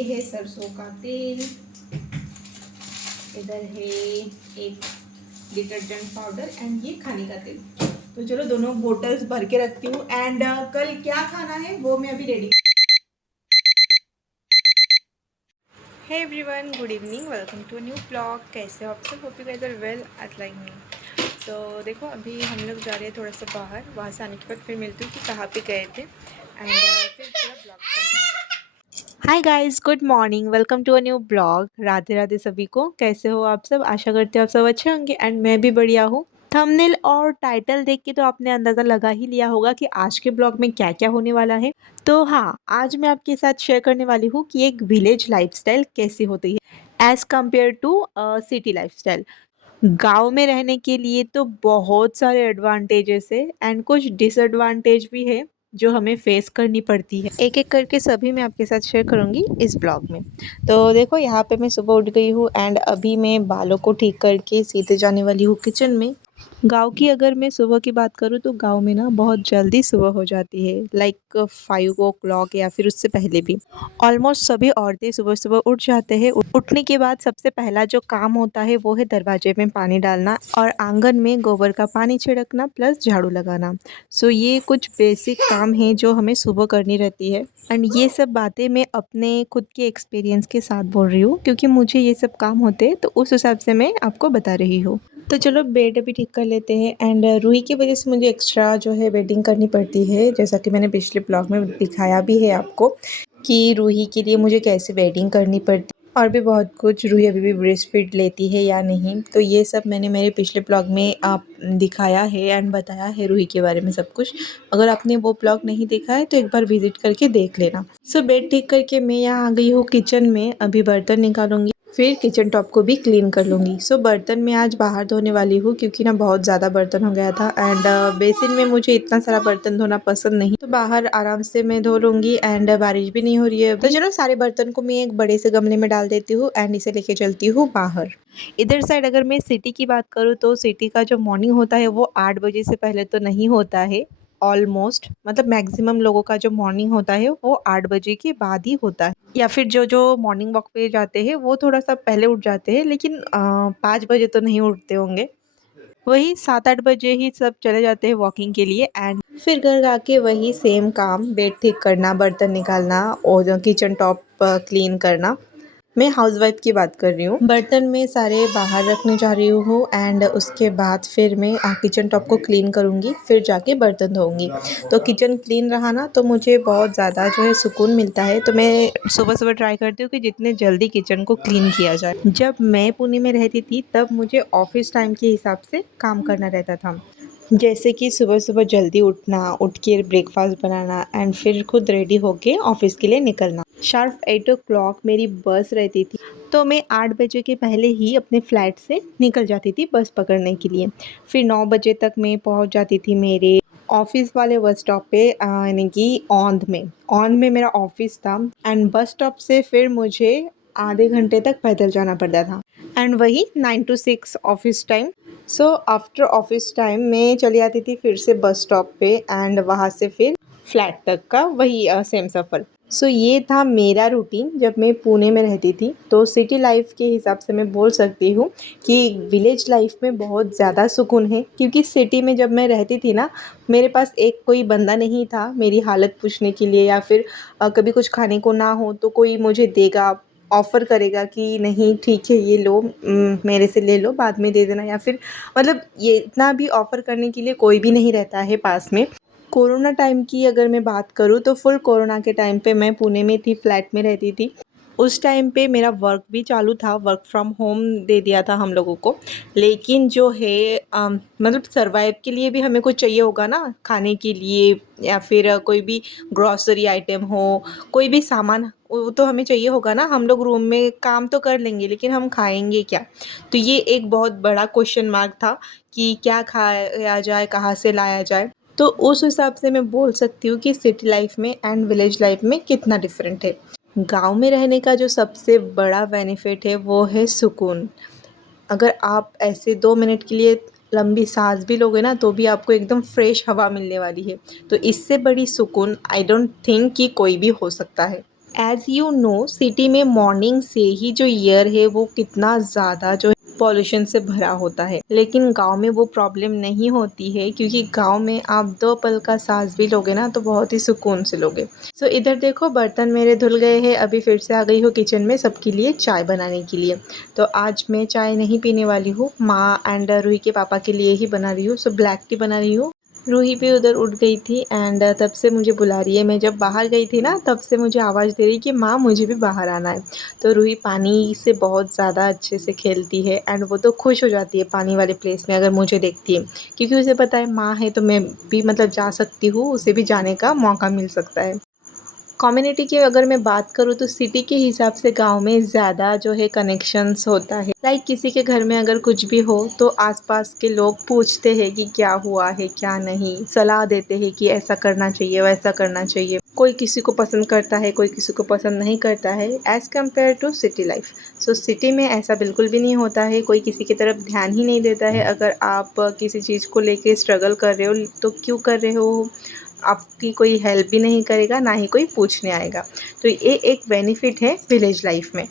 ये है सरसों का तेल, इधर है एक डिटर्जेंट पाउडर एंड ये खाने का तेल। तो चलो दोनों बोतल्स भर के रखती हूँ एंड कल क्या खाना है वो मैं अभी ready. Hey everyone, good evening, welcome to a new blog. कैसे हो आप सब? Hope you guys are well at like me. तो देखो अभी हम लोग जा रहे हैं थोड़ा सा बाहर, वहाँ से आने के बाद फिर मिलती हूँ कि कहाँ पे गए थे एंड फिर पूरा blog. Hi guys, good morning, welcome to a new blog. Radhe Radhe सभी को। कैसे हो आप सब? आशा करते हो आप सब अच्छे होंगे एंड मैं भी बढ़िया हूँ। थंबनेल और टाइटल देख के तो आपने अंदाज़ा लगा ही लिया होगा कि आज के ब्लॉग में क्या क्या होने वाला है। तो हाँ, आज मैं आपके साथ शेयर करने वाली हूँ कि एक विलेज लाइफस्टाइल कैसी होती है as compare to city lifestyle. गाँव में रहने के लिए तो बहुत सारे एडवांटेजेस है एंड कुछ डिसएडवांटेज भी है जो हमें फेस करनी पड़ती है। एक एक करके सभी मैं आपके साथ शेयर करूंगी इस ब्लॉग में। तो देखो यहाँ पे मैं सुबह उठ गई हूँ एंड अभी मैं बालों को ठीक करके सीधे जाने वाली हूँ किचन में। गाँव की अगर मैं सुबह की बात करूँ तो गाँव में ना बहुत जल्दी सुबह हो जाती है, लाइक 5 o'clock या फिर उससे पहले भी। ऑलमोस्ट सभी औरतें सुबह सुबह उठ जाते हैं। उठने के बाद सबसे पहला जो काम होता है वो है दरवाजे में पानी डालना और आंगन में गोबर का पानी छिड़कना प्लस झाड़ू लगाना। सो ये कुछ बेसिक काम है जो हमें सुबह करनी रहती है एंड ये सब बातें मैं अपने खुद के एक्सपीरियंस के साथ बोल रही हूँ क्योंकि मुझे ये सब काम होते हैं, तो उस हिसाब से मैं आपको बता रही हूँ। तो चलो बेड अभी ठीक कर लेते हैं एंड रूही की वजह से मुझे एक्स्ट्रा जो है बेडिंग करनी पड़ती है, जैसा कि मैंने पिछले ब्लॉग में दिखाया भी है आपको कि रूही के लिए मुझे कैसे बेडिंग करनी पड़ती है और भी बहुत कुछ। रूही अभी भी ब्रेस्ट फीड लेती है या नहीं, तो ये सब मैंने मेरे पिछले ब्लॉग में आप दिखाया है एंड बताया है रूही के बारे में सब कुछ। अगर आपने वो ब्लॉग नहीं देखा है तो एक बार विजिट करके देख लेना। सो बेड ठीक करके मैं यहाँ आ गई हूँ किचन में, अभी बर्तन निकालूंगी फिर किचन टॉप को भी क्लीन कर लूँगी। सो बर्तन मैं आज बाहर धोने वाली हूँ क्योंकि ना बहुत ज़्यादा बर्तन हो गया था एंड बेसिन में मुझे इतना सारा बर्तन धोना पसंद नहीं, तो बाहर आराम से मैं धो लूँगी एंड बारिश भी नहीं हो रही है। तो चलो सारे बर्तन को मैं एक बड़े से गमले में डाल देती हूँ एंड इसे लेके चलती हूँ बाहर। इधर साइड अगर मैं सिटी की बात करूँ तो सिटी का जो मॉर्निंग होता है वो 8 बजे से पहले तो नहीं होता है। ऑलमोस्ट मतलब मैक्सिमम लोगों का जो मॉर्निंग होता है वो 8 बजे के बाद ही होता है, या फिर जो जो मॉर्निंग वॉक पे जाते हैं वो थोड़ा सा पहले उठ जाते हैं, लेकिन 5 बजे तो नहीं उठते होंगे। वही 7-8 बजे ही सब चले जाते हैं वॉकिंग के लिए एंड फिर घर आके वही सेम काम, बेड ठीक करना, बर्तन निकालना और किचन टॉप क्लीन करना। मैं हाउसवाइफ की बात कर रही हूँ। बर्तन में सारे बाहर रखने जा रही हूँ एंड उसके बाद फिर मैं किचन टॉप को क्लीन करूँगी, फिर जाके बर्तन धोऊंगी। तो किचन क्लीन रहा ना तो मुझे बहुत ज़्यादा जो है सुकून मिलता है, तो मैं सुबह सुबह ट्राई करती हूँ कि जितने जल्दी किचन को क्लीन किया जाए। जब मैं पुणे में रहती थी तब मुझे ऑफिस टाइम के हिसाब से काम करना रहता था, जैसे कि सुबह सुबह जल्दी उठना, उठ के ब्रेकफास्ट बनाना एंड फिर खुद रेडी होके ऑफिस के लिए निकलना। शार्प 8 o'clock मेरी बस रहती थी, तो मैं 8 बजे के पहले ही अपने फ्लैट से निकल जाती थी बस पकड़ने के लिए। फिर 9 बजे तक मैं पहुंच जाती थी मेरे ऑफिस वाले बस स्टॉप पे, यानी कि औंध में मेरा ऑफिस था एंड बस स्टॉप से फिर मुझे आधे घंटे तक पैदल जाना पड़ता था एंड वही 9 to 6 office time. So after office time मैं चली आती थी फिर से बस स्टॉप पे एंड वहाँ से फिर फ्लैट तक का वही सेम सफ़र। सो ये था मेरा रूटीन जब मैं पुणे में रहती थी। तो सिटी लाइफ के हिसाब से मैं बोल सकती हूँ कि विलेज लाइफ में बहुत ज़्यादा सुकून है, क्योंकि सिटी में जब मैं रहती थी ना, मेरे पास एक कोई बंदा नहीं था मेरी हालत पूछने के लिए, या फिर कभी कुछ खाने को ना हो तो कोई मुझे देगा, ऑफ़र करेगा कि नहीं ठीक है ये लो, मेरे से ले लो बाद में दे देना, या फिर मतलब ये इतना भी ऑफ़र करने के लिए कोई भी नहीं रहता है पास में। कोरोना टाइम की अगर मैं बात करूँ तो फुल कोरोना के टाइम पे मैं पुणे में थी, फ्लैट में रहती थी। उस टाइम पे मेरा वर्क भी चालू था, वर्क फ्रॉम होम दे दिया था हम लोगों को। लेकिन जो है मतलब सर्वाइव के लिए भी हमें कुछ चाहिए होगा ना खाने के लिए, या फिर कोई भी ग्रॉसरी आइटम हो, कोई भी सामान वो तो हमें चाहिए होगा ना। हम लोग रूम में काम तो कर लेंगे लेकिन हम खाएंगे क्या? तो ये एक बहुत बड़ा क्वेश्चन मार्क था कि क्या खाया जाए, कहाँ से लाया जाए। तो उस हिसाब से मैं बोल सकती हूँ कि सिटी लाइफ में एंड विलेज लाइफ में कितना डिफरेंट है। गांव में रहने का जो सबसे बड़ा बेनिफिट है वो है सुकून। अगर आप ऐसे 2 मिनट के लिए लंबी सांस भी लोगे ना तो भी आपको एकदम फ्रेश हवा मिलने वाली है। तो इससे बड़ी सुकून आई डोंट थिंक कि कोई भी हो सकता है। एज़ यू नो सिटी में मॉर्निंग से ही जो एयर है वो कितना ज़्यादा जो पॉल्यूशन से भरा होता है, लेकिन गांव में वो प्रॉब्लम नहीं होती है क्योंकि गांव में आप 2 पल का सांस भी लोगे ना तो बहुत ही सुकून से लोगे। सो इधर देखो बर्तन मेरे धुल गए हैं, अभी फिर से आ गई हूँ किचन में सबके लिए चाय बनाने के लिए। तो आज मैं चाय नहीं पीने वाली हूँ, माँ एंड रूही के पापा के लिए ही बना रही हूँ। सो ब्लैक टी बना रही हूँ। रूही भी उधर उठ गई थी एंड तब से मुझे बुला रही है। मैं जब बाहर गई थी ना तब से मुझे आवाज़ दे रही कि माँ मुझे भी बाहर आना है। तो रूही पानी से बहुत ज़्यादा अच्छे से खेलती है एंड वो तो खुश हो जाती है पानी वाले प्लेस में अगर मुझे देखती है, क्योंकि उसे पता है माँ है तो मैं भी मतलब जा सकती हूँ, उसे भी जाने का मौका मिल सकता है। कम्युनिटी की अगर मैं बात करूँ तो सिटी के हिसाब से गांव में ज़्यादा जो है कनेक्शंस होता है। लाइक किसी के घर में अगर कुछ भी हो तो आसपास के लोग पूछते हैं कि क्या हुआ है क्या नहीं, सलाह देते हैं कि ऐसा करना चाहिए वैसा करना चाहिए। कोई किसी को पसंद करता है कोई किसी को पसंद नहीं करता है as compare to city life. So city में ऐसा बिल्कुल भी नहीं होता है, कोई किसी की तरफ ध्यान ही नहीं देता है। अगर आप किसी चीज़ को लेके स्ट्रगल कर रहे हो तो क्यों कर रहे हो, आपकी कोई हेल्प भी नहीं करेगा ना ही कोई पूछने आएगा। तो ये एक बेनिफिट है विलेज लाइफ में।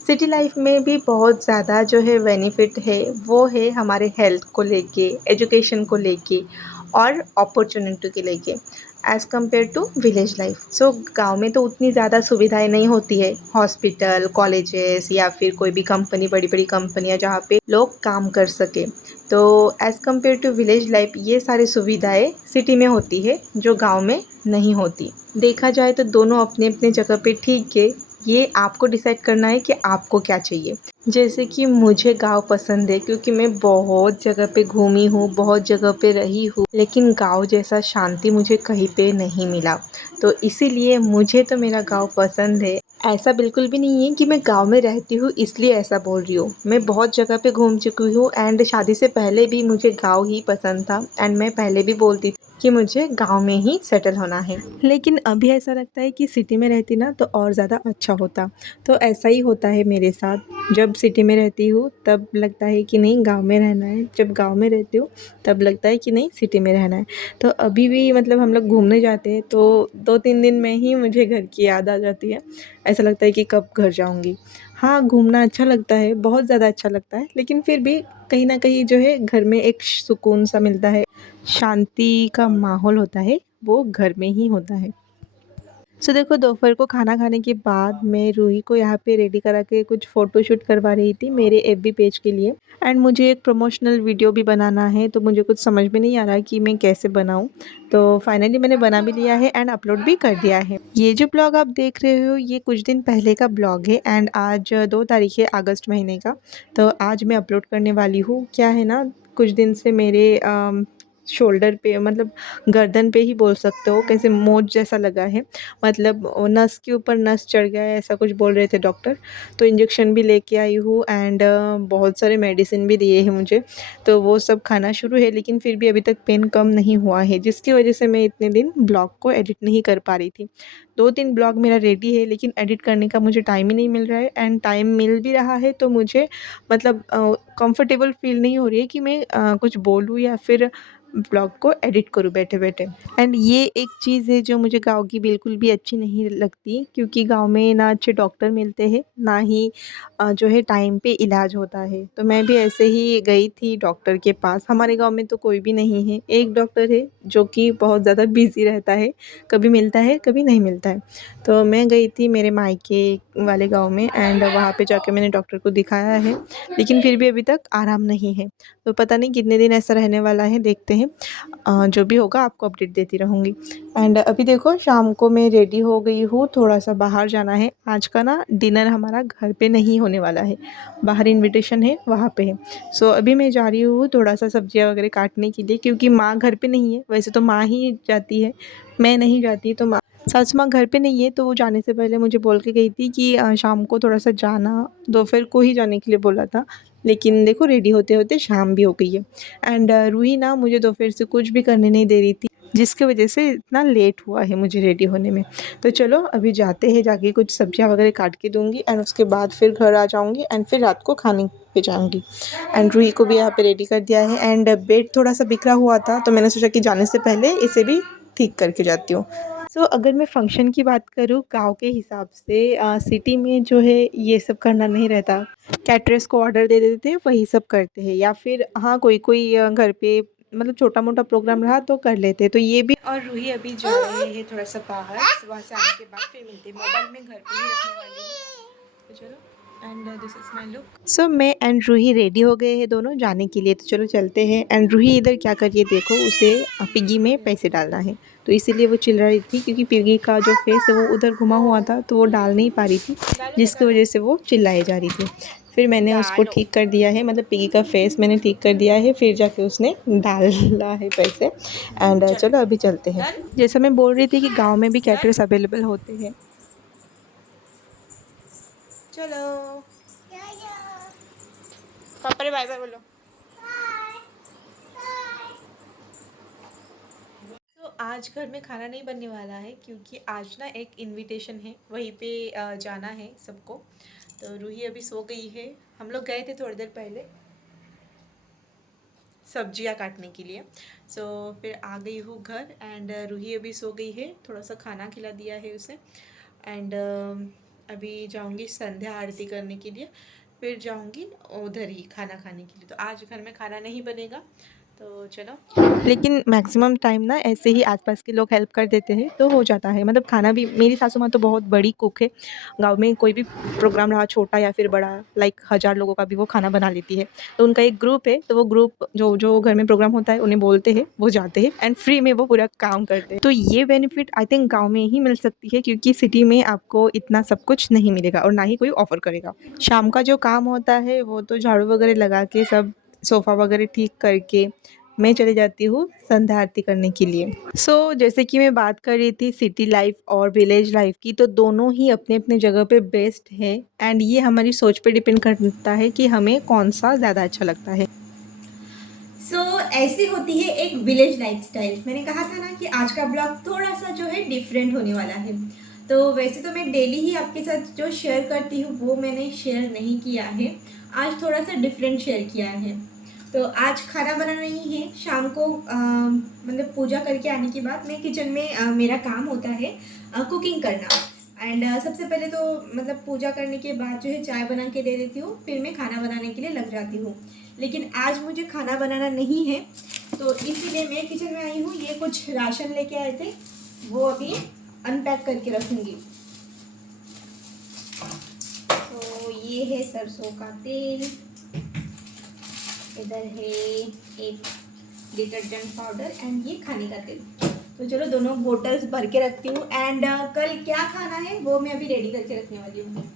सिटी लाइफ में भी बहुत ज़्यादा जो है बेनिफिट है, वो है हमारे हेल्थ को लेके, एजुकेशन को लेके और अपॉर्चुनिटी के लेके as compare to village life. So गांव में तो उतनी ज़्यादा सुविधाएं नहीं होती है, हॉस्पिटल कॉलेजेस या फिर कोई भी कंपनी, बड़ी बड़ी कंपनियां जहाँ पे लोग काम कर सके। तो as compare to village life ये सारी सुविधाएं सिटी में होती है जो गांव में नहीं होती। देखा जाए तो दोनों अपने अपने जगह पे ठीक है, ये आपको डिसाइड करना है कि आपको क्या चाहिए। जैसे कि मुझे गाँव पसंद है क्योंकि मैं बहुत जगह पे घूमी हूँ, बहुत जगह पे रही हूँ, लेकिन गाँव जैसा शांति मुझे कहीं पे नहीं मिला। तो इसीलिए मुझे तो मेरा गाँव पसंद है। ऐसा बिल्कुल भी नहीं है कि मैं गाँव में रहती हूँ इसलिए ऐसा बोल रही हूँ। मैं बहुत जगह पे घूम चुकी हूँ एंड शादी से पहले भी मुझे गाँव ही पसंद था एंड मैं पहले भी बोलती थी कि मुझे गाँव में ही सेटल होना है। लेकिन अभी ऐसा लगता है कि सिटी में रहती ना तो और ज़्यादा अच्छा होता। तो ऐसा ही होता है मेरे साथ, जब सिटी में रहती हूँ तब लगता है कि नहीं गाँव में रहना है, जब गाँव में रहती हूँ तब लगता है कि नहीं सिटी में रहना है। तो अभी भी मतलब हम लोग घूमने जाते हैं तो 2-3 दिन में ही मुझे घर की याद आ जाती है। ऐसा लगता है कि कब घर जाऊँगी। हाँ, घूमना अच्छा लगता है, बहुत ज़्यादा अच्छा लगता है, लेकिन फिर भी कहीं न कहीं जो है घर में एक सुकून सा मिलता है, शांति का माहौल होता है, वो घर में ही होता है। सो देखो दोपहर को खाना खाने के बाद मैं रूही को यहाँ पे रेडी करा के कुछ फ़ोटोशूट करवा रही थी मेरे एफबी पेज के लिए एंड मुझे एक प्रमोशनल वीडियो भी बनाना है, तो मुझे कुछ समझ में नहीं आ रहा कि मैं कैसे बनाऊँ। तो फाइनली मैंने बना भी लिया है एंड अपलोड भी कर दिया है। ये जो ब्लॉग आप देख रहे हो ये कुछ दिन पहले का ब्लॉग है एंड आज 2 तारीख है अगस्त महीने का। तो आज मैं अपलोड करने वाली हूँ। क्या है ना, कुछ दिन से मेरे शोल्डर पे मतलब गर्दन पे ही बोल सकते हो कैसे मोच जैसा लगा है, मतलब नस के ऊपर नस चढ़ गया है ऐसा कुछ बोल रहे थे डॉक्टर। तो इंजेक्शन भी लेके आई हूँ एंड बहुत सारे मेडिसिन भी दिए हैं मुझे, तो वो सब खाना शुरू है, लेकिन फिर भी अभी तक पेन कम नहीं हुआ है, जिसकी वजह से मैं इतने दिन ब्लॉग को एडिट नहीं कर पा रही थी। 2-3 ब्लॉग मेरा रेडी है लेकिन एडिट करने का मुझे टाइम ही नहीं मिल रहा है एंड टाइम मिल भी रहा है तो मुझे मतलब कंफर्टेबल फील नहीं हो रही है कि मैं कुछ बोलूँ या फिर ब्लॉग को एडिट करूँ बैठे-बैठे। एंड ये एक चीज़ है जो मुझे गाँव की बिल्कुल भी अच्छी नहीं लगती, क्योंकि गाँव में ना अच्छे डॉक्टर मिलते हैं, ना ही जो है टाइम पे इलाज होता है। तो मैं भी ऐसे ही गई थी डॉक्टर के पास, हमारे गाँव में तो कोई भी नहीं है, एक डॉक्टर है जो कि बहुत ज़्यादा बिज़ी रहता है, कभी मिलता है, कभी नहीं मिलता है। तो मैं गई थी मेरे मायके वाले गाँव में एंड वहाँ पे जाके मैंने डॉक्टर को दिखाया है, लेकिन फिर भी अभी तक आराम नहीं है। तो पता नहीं कितने दिन ऐसा रहने वाला है, देखते हैं। जो भी होगा आपको अपडेट देती रहूँगी। एंड अभी देखो शाम को मैं रेडी हो गई हूँ, थोड़ा-सा बाहर जाना है। आज का ना डिनर हमारा घर पे नहीं होने वाला है, बाहर इन्विटेशन है वहाँ पे है। सो अभी मैं जा रही हूँ थोड़ा-सा सब्जियाँ वगैरह काटने के लिए, क्योंकि माँ घर पे नहीं है, वैसे तो माँ ही जाती है, मैं नहीं जाती। तो माँ सासू माँ घर पे नहीं है, तो वो जाने से पहले मुझे बोल के गई थी कि शाम को थोड़ा-सा जाना, दोपहर को ही जाने के लिए बोला था। लेकिन देखो रेडी होते-होते शाम भी हो गई है एंड रूही ना मुझे दोपहर से कुछ भी करने नहीं दे रही थी, जिसकी वजह से इतना लेट हुआ है मुझे रेडी होने में। तो चलो अभी जाते हैं, जाके कुछ सब्जियाँ वगैरह काट के दूँगी एंड उसके बाद फिर घर आ जाऊँगी एंड फिर रात को खाने पे जाऊँगी। एंड रूही को भी यहाँ पे रेडी कर दिया है एंड बेड थोड़ा-सा बिखरा हुआ था, तो मैंने सोचा कि जाने से पहले इसे भी ठीक करके जाती हूँ। सो अगर मैं फ़ंक्शन की बात करूँ गाँव के हिसाब से सिटी में जो है ये सब करना नहीं रहता। कैटरर्स को ऑर्डर दे देते हैं, वही सब करते हैं या फिर हाँ, कोई-कोई घर पे मतलब छोटा-मोटा प्रोग्राम रहा तो कर लेते हैं। तो ये भी और रूही अभी जा रहे हैं थोड़ा-सा बाहर, वहाँ से आने के बाद फिर मिलते हैं। मोबाइल मैं घर पे ही रखने वाली हूँ। तो चलो and this is my look. So मैं एंड रूही रेडी हो गए हैं दोनों जाने के लिए, तो चलो चलते हैं। एंड रूही इधर क्या कर रही है देखो, उसे पिग्गी में पैसे डालना है, तो इसीलिए वो चिल्ला रही थी क्योंकि पिग्गी का जो फेस है वो उधर घुमा हुआ था तो वो डाल नहीं पा रही थी, जिसकी वजह से वो चिल्लाए जा रही थी। फिर मैंने उसको ठीक कर दिया है, मतलब पिग्गी का फेस मैंने ठीक कर दिया है, फिर जाके उसने डाला है पैसे। एंड चलो अभी चलते हैं। जैसा मैं बोल रही थी कि गाँव में भी कैटरर्स अवेलेबल होते हैं। चलो पापा बाय बाय बोलो। तो आज घर में खाना नहीं बनने वाला है क्योंकि आज ना एक इनविटेशन है, वहीं पे जाना है सबको। तो रूही अभी सो गई है, हम लोग गए थे थोड़ी देर पहले सब्जियां काटने के लिए। सो फिर आ गई हूँ घर एंड रूही अभी सो गई है, थोड़ा सा खाना खिला दिया है उसे। एंड अभी जाऊँगी संध्या आरती करने के लिए, फिर जाऊँगी उधर ही खाना खाने के लिए। तो आज घर में खाना नहीं बनेगा, तो चलो। लेकिन मैक्सिमम टाइम ना ऐसे ही आसपास के लोग हेल्प कर देते हैं तो हो जाता है, मतलब खाना भी मेरी सासू माँ तो बहुत बड़ी कुक है। गांव में कोई भी प्रोग्राम रहा छोटा या फिर बड़ा, लाइक 1000 लोगों का भी वो खाना बना लेती है। तो उनका एक ग्रुप है, तो वो ग्रुप जो जो घर में प्रोग्राम होता है उन्हें बोलते हैं, वो जाते हैं एंड फ्री में वो पूरा काम करते हैं। तो ये बेनिफिट आई थिंक गाँव में ही मिल सकती है क्योंकि सिटी में आपको इतना सब कुछ नहीं मिलेगा और ना ही कोई ऑफ़र करेगा। शाम का जो काम होता है वो तो झाड़ू वगैरह लगा के सब सोफ़ा वगैरह ठीक करके मैं चली जाती हूँ संध्या आरती करने के लिए। जैसे कि मैं बात कर रही थी सिटी लाइफ और विलेज लाइफ की, तो दोनों ही अपने अपने जगह पे बेस्ट है एंड ये हमारी सोच पे डिपेंड करता है कि हमें कौन सा ज़्यादा अच्छा लगता है। ऐसी होती है एक विलेज लाइफस्टाइल। मैंने कहा था ना कि आज का ब्लॉग थोड़ा सा जो है डिफरेंट होने वाला है। तो वैसे तो मैं डेली ही आपके साथ जो शेयर करती हूँ वो मैंने शेयर नहीं किया है, आज थोड़ा सा डिफरेंट शेयर किया है। तो आज खाना बनाना ही है, शाम को मतलब पूजा करके आने के बाद मैं किचन में मेरा काम होता है कुकिंग करना। एंड सबसे पहले तो मतलब पूजा करने के बाद जो है चाय बना के दे देती हूँ, फिर मैं खाना बनाने के लिए लग जाती हूँ। लेकिन आज मुझे खाना बनाना नहीं है, तो इसीलिए मैं किचन में आई हूँ। ये कुछ राशन लेके आए थे, वो अभी अनपैक करके रखूँगी। तो ये है सरसों का तेल, इधर है एक डिटर्जेंट पाउडर एंड ये खाने का तेल। तो चलो दोनों बोटल्स भर के रखती हूँ एंड कल क्या खाना है वो मैं अभी रेडी करके रखने वाली हूँ।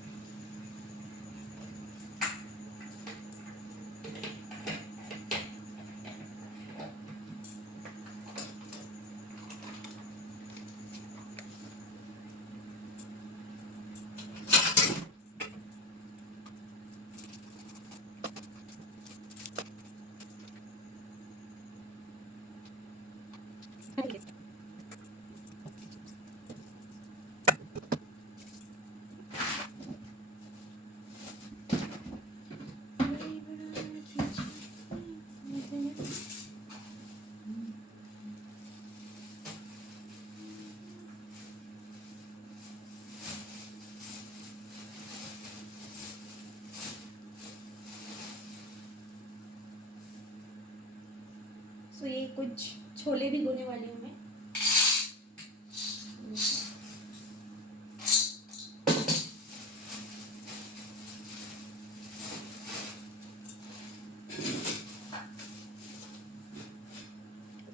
तो ये कुछ छोले भी भुने वाली हूँ मैं।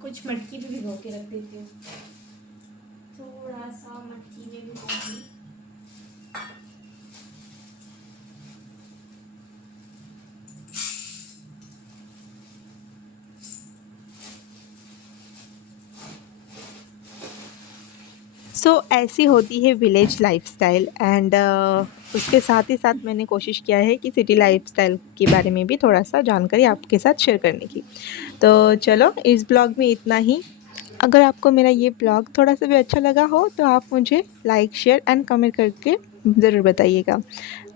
कुछ मटकी भी भिगो के रख देती हूँ, थोड़ा सा मटकी में भिगोऊंगी। ऐसी होती है विलेज लाइफस्टाइल एंड उसके साथ ही साथ मैंने कोशिश किया है कि सिटी लाइफस्टाइल के बारे में भी थोड़ा सा जानकारी आपके साथ शेयर करने की। तो चलो इस ब्लॉग में इतना ही। अगर आपको मेरा ये ब्लॉग थोड़ा सा भी अच्छा लगा हो तो आप मुझे लाइक शेयर एंड कमेंट करके ज़रूर बताइएगा।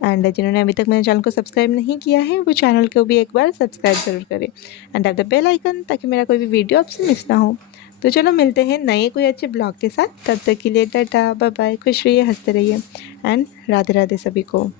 एंड जिन्होंने अभी तक मेरे चैनल को सब्सक्राइब नहीं किया है वो चैनल को भी एक बार सब्सक्राइब ज़रूर करें एंड द बेल आइकन, ताकि मेरा कोई भी वीडियो आपसे मिस ना हो। तो चलो मिलते हैं नए कोई अच्छे ब्लॉग के साथ, तब तक के लिए टाटा बाय बाय, खुश रहिए, हंसते रहिए एंड राधे राधे सभी को।